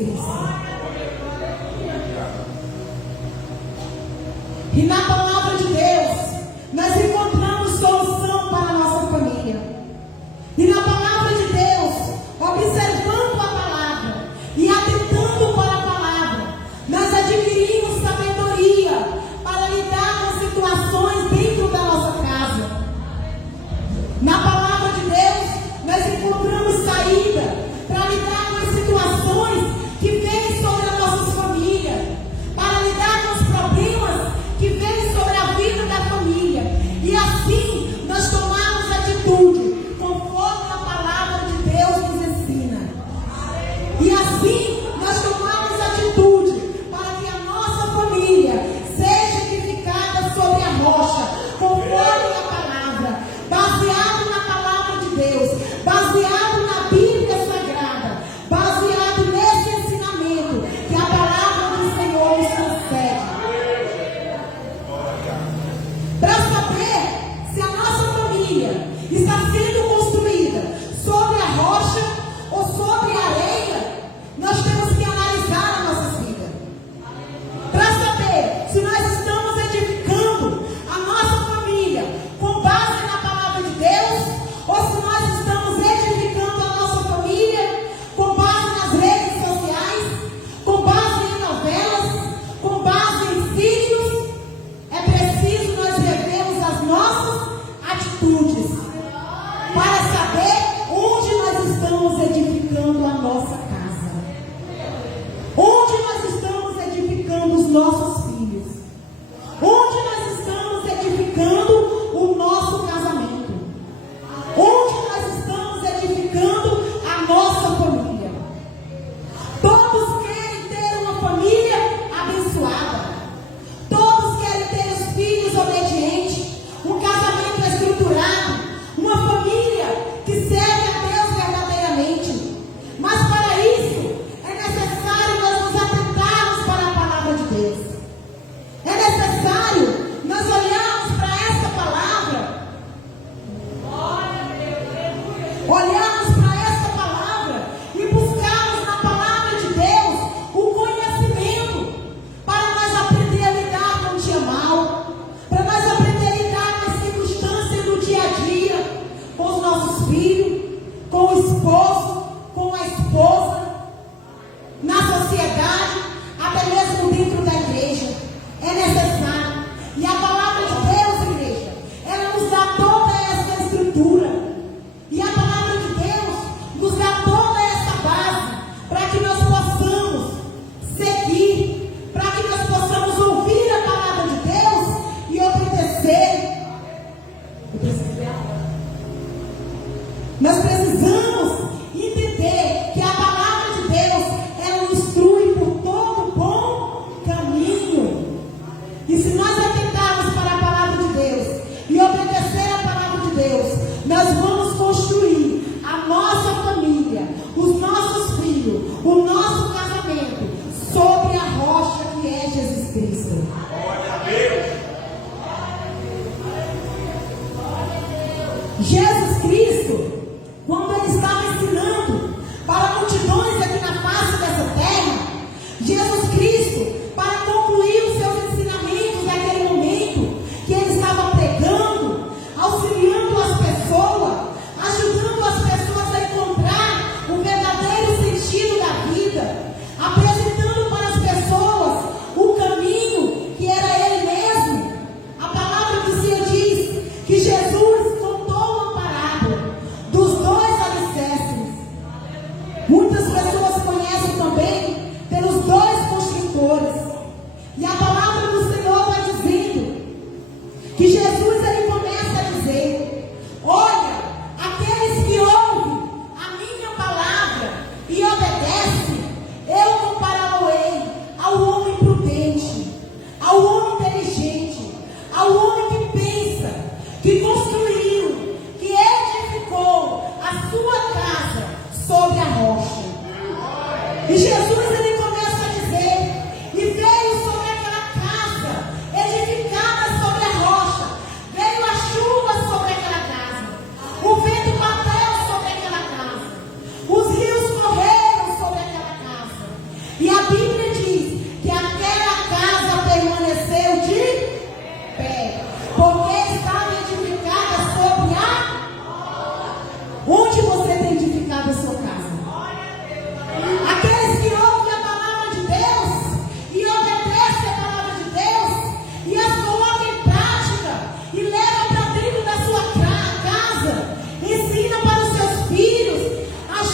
Cristo. E na palavra de Deus, nós encontramos solução para a nossa família. E na palavra de Deus, observando a palavra e atentando para a palavra, nós adquirimos sabedoria para lidar com situações dentro da nossa casa. Na palavra de Deus, nós encontramos saída para lidar com as situações que vêm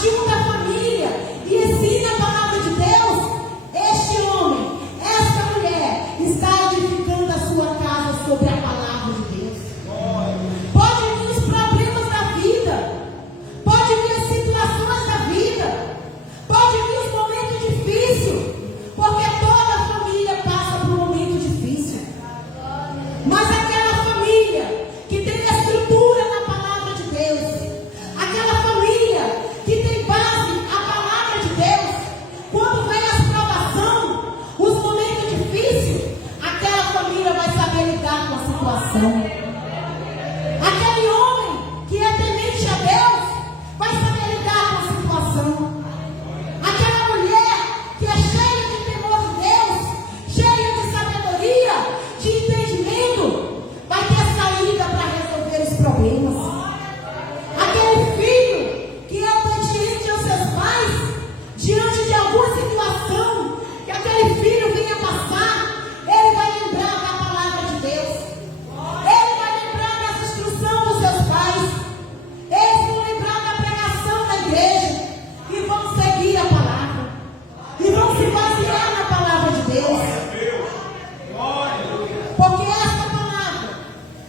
ajunta a família e ensina a palavra de Deus, este homem, esta mulher, está edificando a sua casa sobre a palavra de Deus. Pode vir os problemas da vida, pode vir as situações da vida, pode vir os momentos difíceis, porque toda família passa por um momento difícil. Mas aquela família que tem estrutura na palavra de Deus, aquela família que tem base a palavra de Deus, quando vem as provação, os momentos difíceis, aquela família vai saber lidar com a situação. Aquele homem que é temente a Deus vai saber lidar com a situação. Aquela mulher que é cheia de temor de Deus, cheia de sabedoria, de entendimento, vai ter saída para resolver os problemas. Aquele filho que é obediente aos seus pais, diante de alguma situação que aquele filho venha passar, ele vai lembrar da palavra de Deus. Ele vai lembrar da instrução dos seus pais. Eles vão lembrar da pregação da igreja e vão seguir a palavra. E vão se basear na palavra de Deus. Porque essa palavra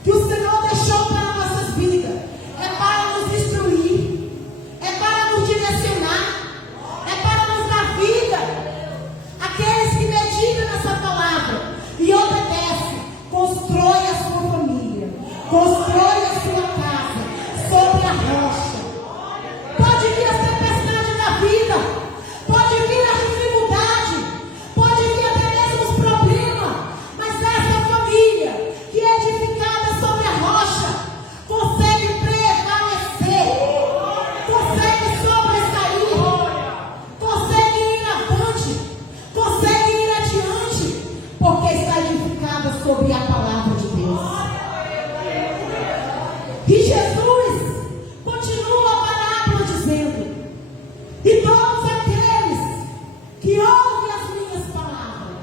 que o Senhor deixou para nossas vidas é para nos instruir, é para nos direcionar, é para nos dar vida. Aqueles que meditam nessa palavra e obedecem, constrói a sua família, constrói a sua casa sobre a rocha. Pode vir a tempestade da vida, pode vir a dificuldade, pode vir até mesmo os problemas, mas essa família que é edificada sobre a rocha consegue prevalecer, consegue sobressair, consegue ir avante, consegue ir adiante, porque está edificada sobre a palavra de Deus. E Jesus continua a parábola dizendo: e todos aqueles que ouvem as minhas palavras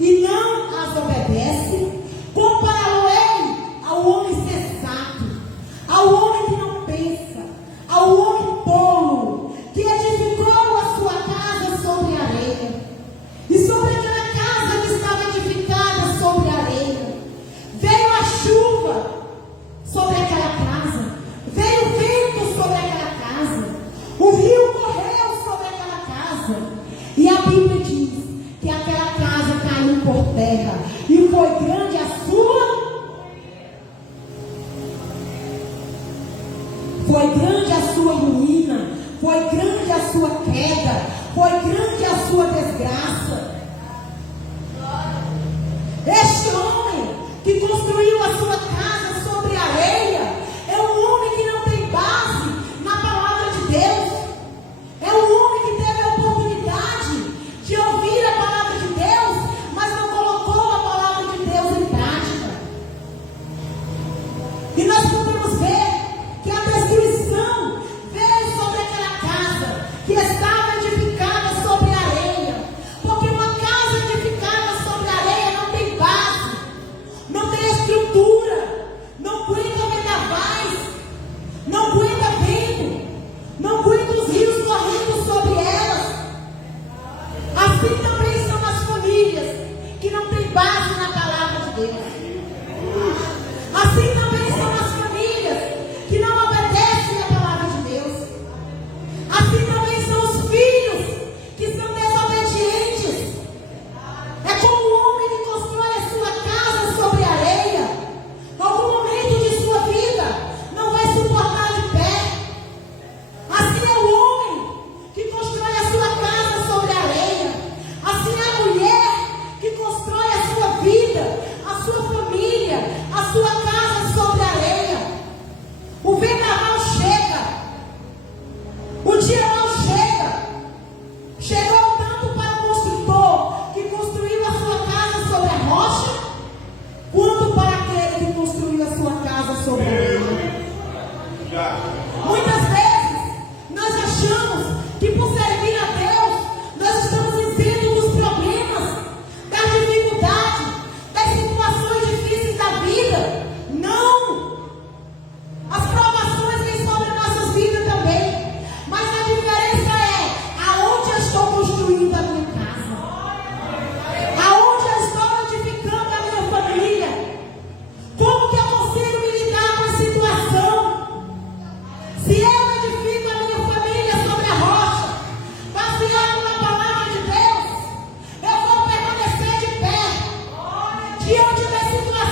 e não as obedecem, compará-lo-ei ao homem sensato, ao homem que não pensa, ao homem tolo, que edificou a sua casa sobre a areia. E sobre aquela casa que estava edificada sobre a areia, veio a chuva sobre aquela casa, veio o vento sobre aquela casa, o rio correu sobre aquela casa, e a Bíblia diz que aquela casa caiu por terra, e foi grande a sua ruína, foi grande a sua queda, foi grande a sua desgraça. Este homem que construiu a sua casa sobre a areia é um homem que não tem base na palavra de Deus. É um homem que teve a oportunidade de ouvir a palavra de Deus, mas não colocou a palavra de Deus em prática. E nós podemos ver que a destruição veio sobre aquela casa que estava edificada sobre a areia. Porque uma casa edificada sobre a areia não tem base, não tem estrutura, não aguenta vendavais, não aguenta vento, não aguenta os rios correndo sobre elas. Assim também são as famílias que não têm base na palavra de Deus. Assim também são as famílias que não obedecem a palavra de Deus. Assim também são os filhos que são desobedientes. É como um homem que constrói a sua casa sobre areia. Algum momento de sua vida não vai suportar de pé. Assim é o homem que constrói a sua casa sobre areia. Assim é a mulher que constrói a sua vida, a sua família, a sua casa sobre areia. O vendaval chega, o dia mal chega. Chegou tanto para o construtor que construiu a sua casa sobre a rocha, quanto para aquele que construiu a sua casa sobre a areia. Muitas vezes nós achamos que por servir a Deus nós estamos isento dos problemas, da dificuldade, das situações difíceis da vida. Não! As provações vêm sobre nossas vidas também, mas a diferença situação